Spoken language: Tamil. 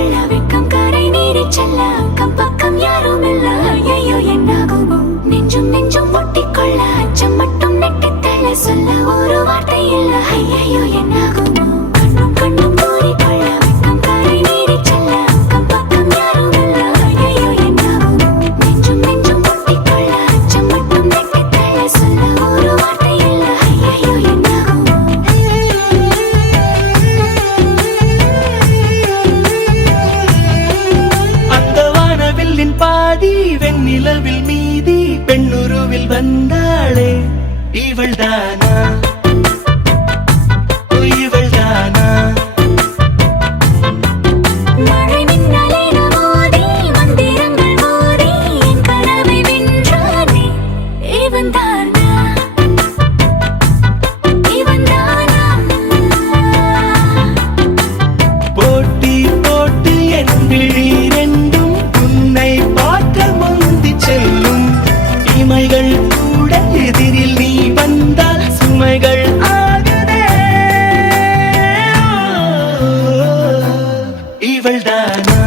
மூடிக்கொள்ள வெட்கம் கரை நீரி செல்ல அக்கம் பக்கம் யாரும் இல்ல ஐயோ என்னாகுமோ நெஞ்சும் நெஞ்சும் ஒட்டிக்கொள்ள அச்சம் மட்டும் நெட்டித்தள்ள சொல்ல ஒரு வார்த்தை இல்ல ஐயோ என்னாகுமோ கண்ணும் கண்ணும் மூடிக்கொள்ள வெட்கம் கரை நீரி செல்ல அக்கம் பக்கம் யாரும் இல்ல ஐயோ என்னாகுமோ நெஞ்சும் நெஞ்சும் ஒட்டிக்கொள்ள அச்சம் மட்டும் நெட்டித்தள்ள சொல்ல ஒரு வார்த்தை இல்ல ஐயோ என்னாகுமோ அந்த வானவில்லின் பாதி வெண்ணிலவில் மீதி பெண்ணுருவில் வந்தாளே இவள்தானா இவள்தானா மழை மின்னலின மோதி மந்திரங்கள் மோதி என் கனவை வென்றானே இவன்தானா இவன்தானா போட்டி போட்டு என் விழி ரெண்டும் உன்னை பார்க்க முந்தி செல்லும் இமைகள் கூட எதிரில் நீ வந்தால் சுமைகள் ஆகுதே இவள்தானா